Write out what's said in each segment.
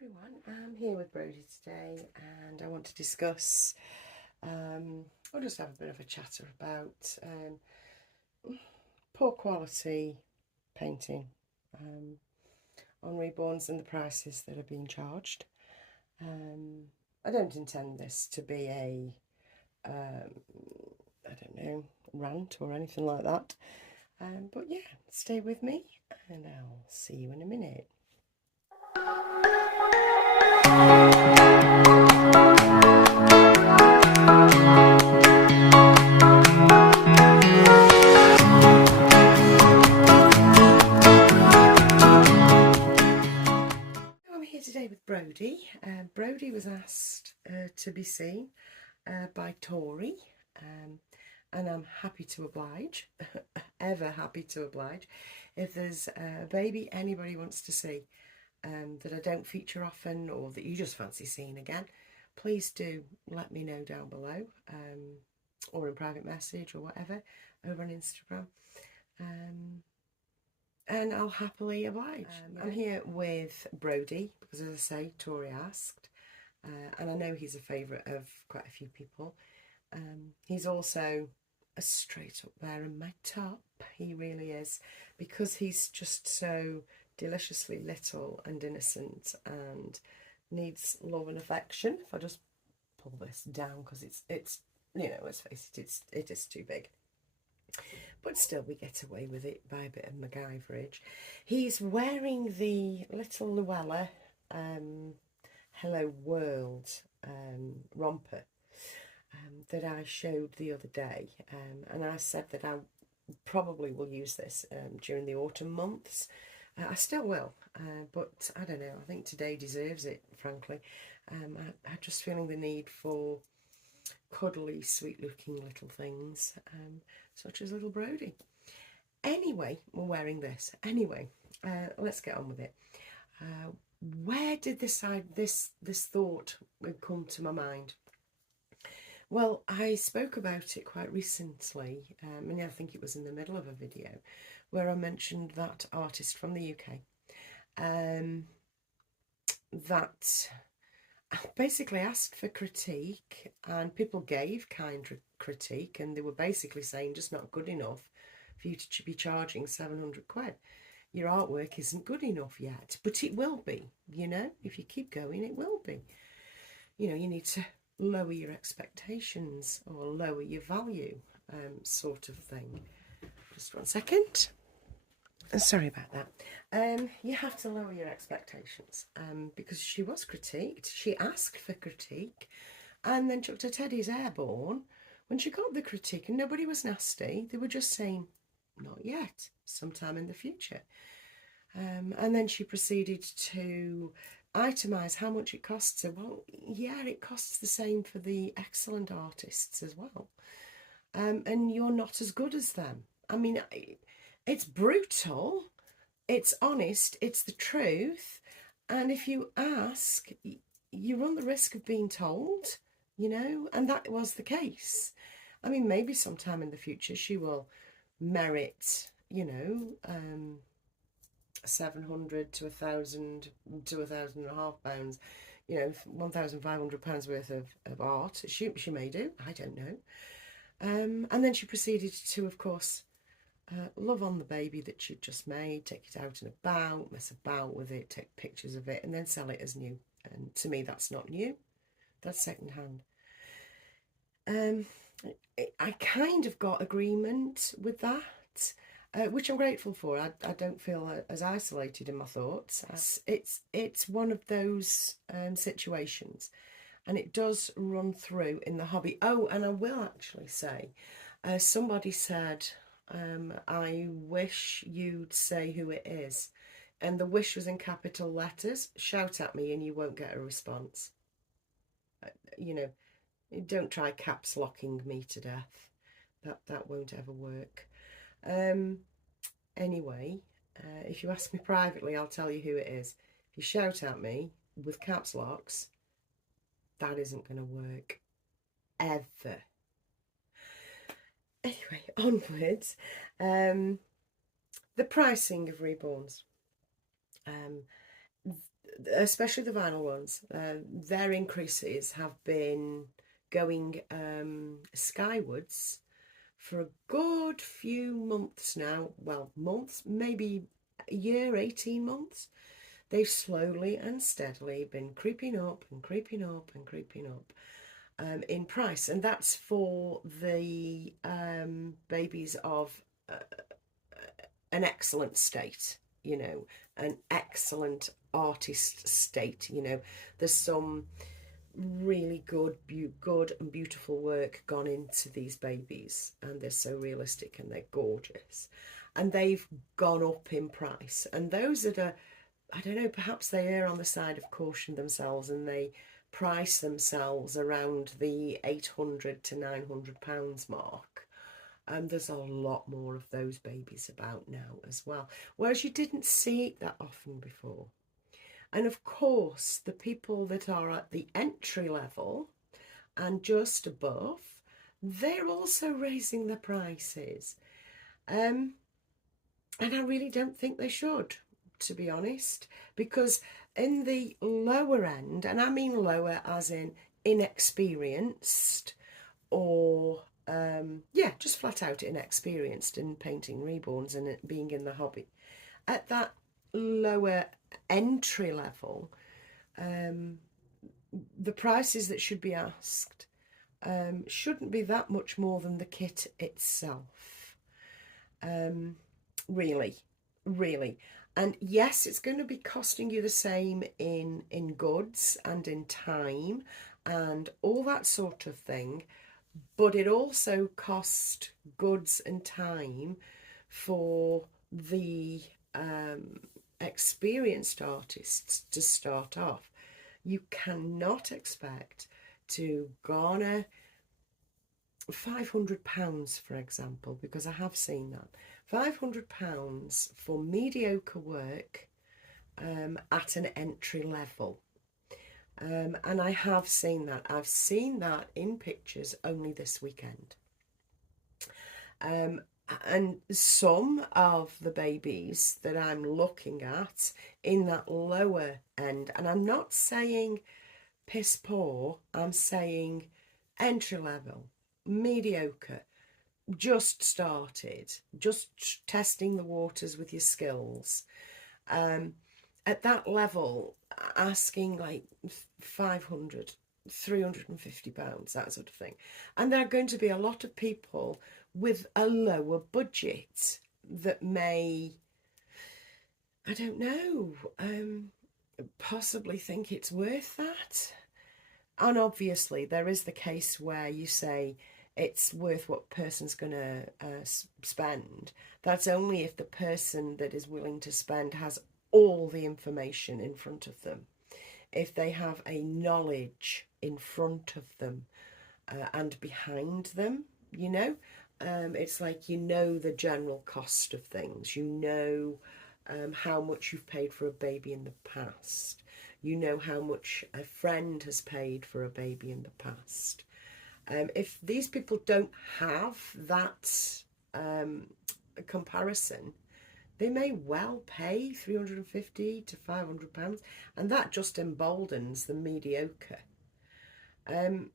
Everyone, I'm here with Brody today and I want to discuss, I'll just have a bit of a chatter about poor quality painting on Reborns and the prices that are being charged. I don't intend this to be a, I don't know, rant or anything like that, but yeah, stay with me and I'll see you in a minute. I'm here today with Brody. Brody was asked to be seen by Tori, and I'm happy to oblige, ever happy to oblige. If there's a baby anybody wants to see that I don't feature often or that you just fancy seeing again, please do let me know down below, or in private message or whatever over on Instagram, and I'll happily oblige. I'm here with Brody because, as I say, Tori asked, and I know he's a favourite of quite a few people. He's also a straight up there in my top, he really is, because he's just so deliciously little and innocent and needs love and affection. If I just pull this down, because it's you know, let's face it is too big, but still we get away with it by a bit of MacGyverage. He's wearing the little Lella Hello World romper that I showed the other day, and I said that I probably will use this during the autumn months. I still will, but I don't know, I think today deserves it, frankly. I'm just feeling the need for cuddly, sweet looking little things, such as little Brody. Anyway, we're wearing this. Anyway, let's get on with it. Where did this thought come to my mind? Well, I spoke about it quite recently, and I think it was in the middle of a video where I mentioned that artist from the UK that basically asked for critique, and people gave kind critique, and they were basically saying just not good enough for you to be charging 700 quid. Your artwork isn't good enough yet, but it will be, you know, if you keep going, it will be. You know, you need to lower your expectations or lower your value, sort of thing. Just 1 second. Sorry about that. You have to lower your expectations, because she was critiqued. She asked for critique and then chucked her teddies airborne when she got the critique, and nobody was nasty. They were just saying, not yet, sometime in the future. And then she proceeded to itemise how much it costs her. Well, yeah, it costs the same for the excellent artists as well. And you're not as good as them. I mean, it's brutal, it's honest, it's the truth, and if you ask, you run the risk of being told, you know, and that was the case. I mean, maybe sometime in the future she will merit, you know, 700 to 1,000 to £1,500, you know, £1,500 worth of art. She may do, I don't know. And then she proceeded to, of course, love on the baby that she'd just made, take it out and about, mess about with it, take pictures of it, and then sell it as new. And to me, that's not new, that's second hand. I kind of got agreement with that, which I'm grateful for. I don't feel as isolated in my thoughts. It's one of those situations, and it does run through in the hobby. Oh, and I will actually say, somebody said, I wish you'd say who it is, and the wish was in capital letters. Shout at me and you won't get a response. You know, don't try caps locking me to death. That won't ever work. Anyway, if you ask me privately, I'll tell you who it is. If you shout at me with caps locks, that isn't going to work ever. Anyway, onwards. The pricing of Reborns. especially the vinyl ones, their increases have been going skywards for a good few months now. Well, months, maybe a year, 18 months. They've slowly and steadily been creeping up and creeping up and creeping up in price. And that's for the babies of an excellent state, an excellent artist state. There's some really good and beautiful work gone into these babies, and they're so realistic and they're gorgeous, and they've gone up in price. And those that are, I don't know, perhaps they err on the side of caution themselves, and they price themselves around the £800 to £900 mark. There's a lot more of those babies about now as well, whereas you didn't see it that often before. And of course, the people that are at the entry level and just above, they're also raising the prices. And I really don't think they should, to be honest, because in the lower end, and I mean lower as in inexperienced or just flat out inexperienced in painting Reborns and it being in the hobby, at that lower entry level, the prices that should be asked shouldn't be that much more than the kit itself. Really. And yes, it's going to be costing you the same in goods and in time and all that sort of thing, but it also costs goods and time for the experienced artists to start off. You cannot expect to garner £500, for example, because I have seen that. £500 for mediocre work at an entry level. And I have seen that. I've seen that in pictures only this weekend. And some of the babies that I'm looking at in that lower end, and I'm not saying piss poor, I'm saying entry level, mediocre, just started, just testing the waters with your skills. At that level, asking like 500, £350, that sort of thing. And there are going to be a lot of people with a lower budget that may, I don't know, possibly think it's worth that. And obviously there is the case where you say it's worth what person's going to spend. That's only if the person that is willing to spend has all the information in front of them. If they have a knowledge in front of them and behind them, it's like the general cost of things. How much you've paid for a baby in the past. How much a friend has paid for a baby in the past. If these people don't have that comparison, they may well pay £350 to £500, and that just emboldens the mediocre.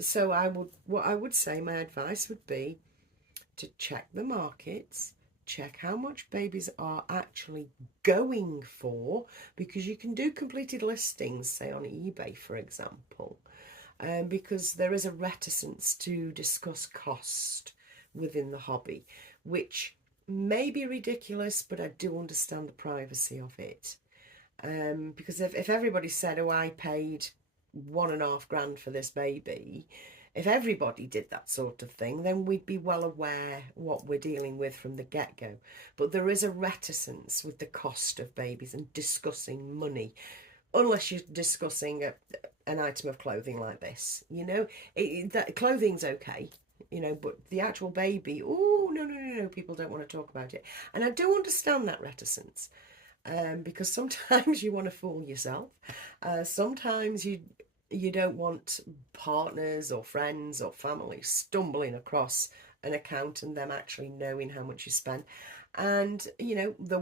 So what I would say, my advice would be to check the markets, check how much babies are actually going for, because you can do completed listings, say on eBay, for example, because there is a reticence to discuss cost within the hobby, which may be ridiculous, but I do understand the privacy of it. Because if everybody said, oh, I paid £1.5 for this baby, if everybody did that sort of thing, then we'd be well aware what we're dealing with from the get-go. But there is a reticence with the cost of babies and discussing money, unless you're discussing an item of clothing like this. That clothing's okay, but the actual baby, oh, no, people don't want to talk about it. And I do understand that reticence, because sometimes you want to fool yourself. Sometimes you don't want partners or friends or family stumbling across an account and them actually knowing how much you spend. And, you know, the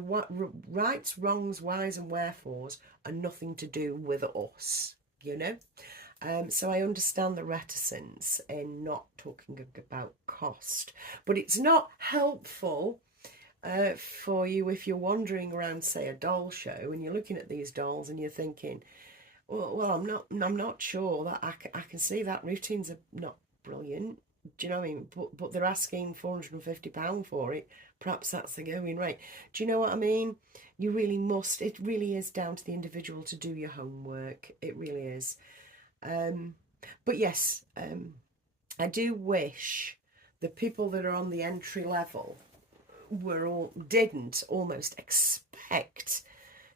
rights, wrongs, whys and wherefores are nothing to do with us, you know. So I understand the reticence in not talking about cost, but it's not helpful for you if you're wandering around, say, a doll show and you're looking at these dolls and you're thinking, well, I'm not sure that I can see that routines are not brilliant. Do you know what I mean? But they're asking £450 for it. Perhaps that's the going rate. Do you know what I mean? You really must. It really is down to the individual to do your homework. It really is. But yes, I do wish the people that are on the entry level didn't almost expect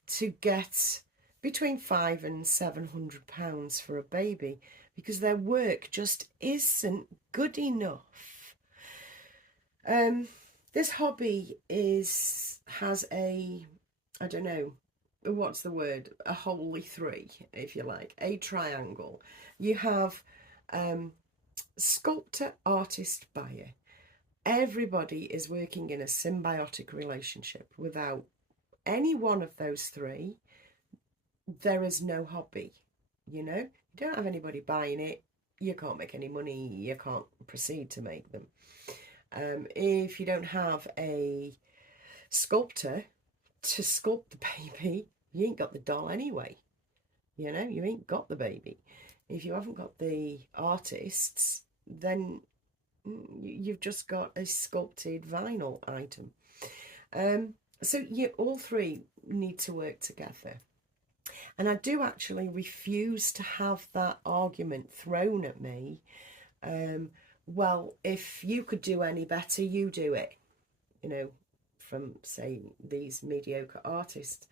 to get between £500 and £700 for a baby, because their work just isn't good enough. This hobby has a, I don't know, what's the word? A holy three, if you like, a triangle. You have sculptor, artist, buyer. Everybody is working in a symbiotic relationship. Without any one of those three, there is no hobby. You know, you don't have anybody buying it, you can't make any money, you can't proceed to make them. If you don't have a sculptor to sculpt the baby, you ain't got the doll anyway. You know, you ain't got the baby. If you haven't got the artists, then you've just got a sculpted vinyl item. So all three need to work together. And I do actually refuse to have that argument thrown at me. Well, if you could do any better, you do it. You know, from, say, these mediocre artists.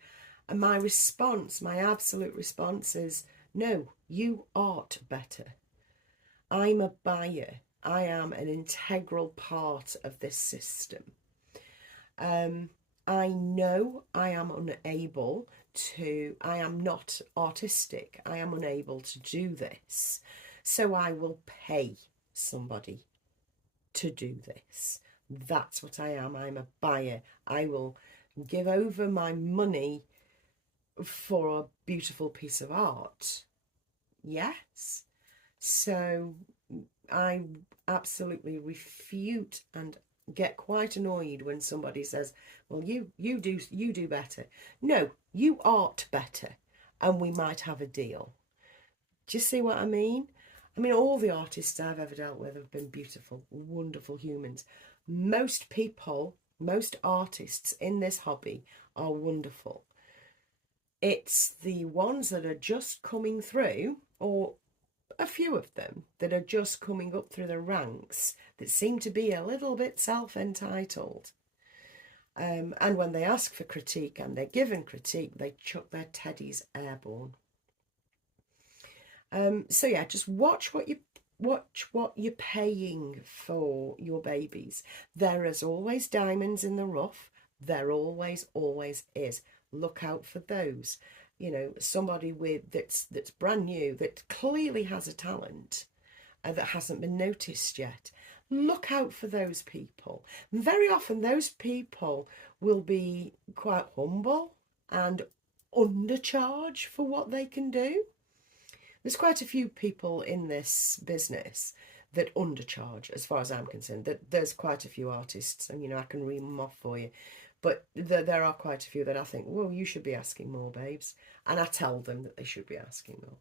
And my response, my absolute response is, no, you art better. I'm a buyer. I am an integral part of this system. I know I am unable to, I am not artistic. I am unable to do this. So I will pay somebody to do this. That's what I am. I'm a buyer. I will give over my money for a beautiful piece of art. Yes. So I absolutely refute and get quite annoyed when somebody says, well, you do better. No, you art better, and we might have a deal. Do you see what I mean? I mean, all the artists I've ever dealt with have been beautiful, wonderful humans. Most people, most artists in this hobby are wonderful. It's the ones that are just coming through, or a few of them that are just coming up through the ranks, that seem to be a little bit self-entitled. And when they ask for critique and they're given critique, they chuck their teddies airborne. So yeah, just watch what you're paying for your babies. There is always diamonds in the rough. There always is. Look out for those. You know, somebody that's brand new, that clearly has a talent that hasn't been noticed yet. Look out for those people. Very often those people will be quite humble and undercharge for what they can do. There's quite a few people in this business that undercharge, as far as I'm concerned. That there's quite a few artists, and, you know, I can read them off for you. But there are quite a few that I think, well, you should be asking more, babes. And I tell them that they should be asking more.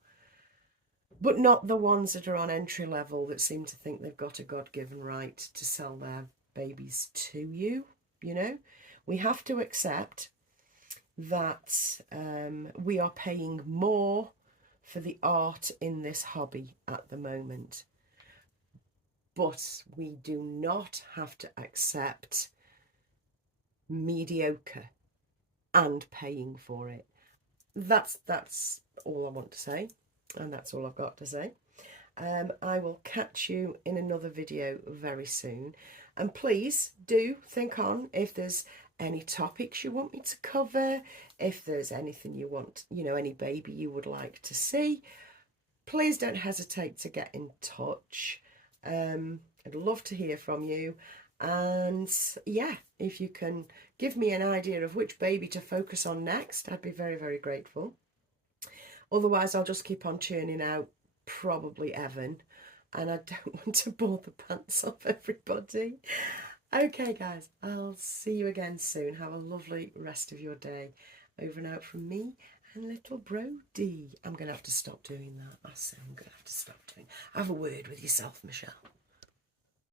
But not the ones that are on entry level that seem to think they've got a God-given right to sell their babies to you, you know. We have to accept that we are paying more for the art in this hobby at the moment. But we do not have to accept mediocre and paying for it. That's all I want to say, and that's all I've got to say. I will catch you in another video very soon, and please do think on if there's any topics you want me to cover, if there's anything you want, you know, any baby you would like to see. Please don't hesitate to get in touch. I'd love to hear from you, And yeah, if you can give me an idea of which baby to focus on next, I'd be very, very grateful. Otherwise, I'll just keep on churning out probably Evan, and I don't want to bore the pants off everybody. Okay, guys, I'll see you again soon. Have a lovely rest of your day. Over and out from me and little Brody. I'm going to have to stop doing that. I say I'm going to have to stop doing. Have a word with yourself, Michelle.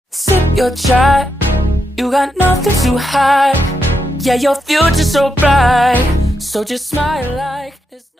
Sip your chai, you got nothing to hide. Yeah, your future's so bright, so just smile like there's no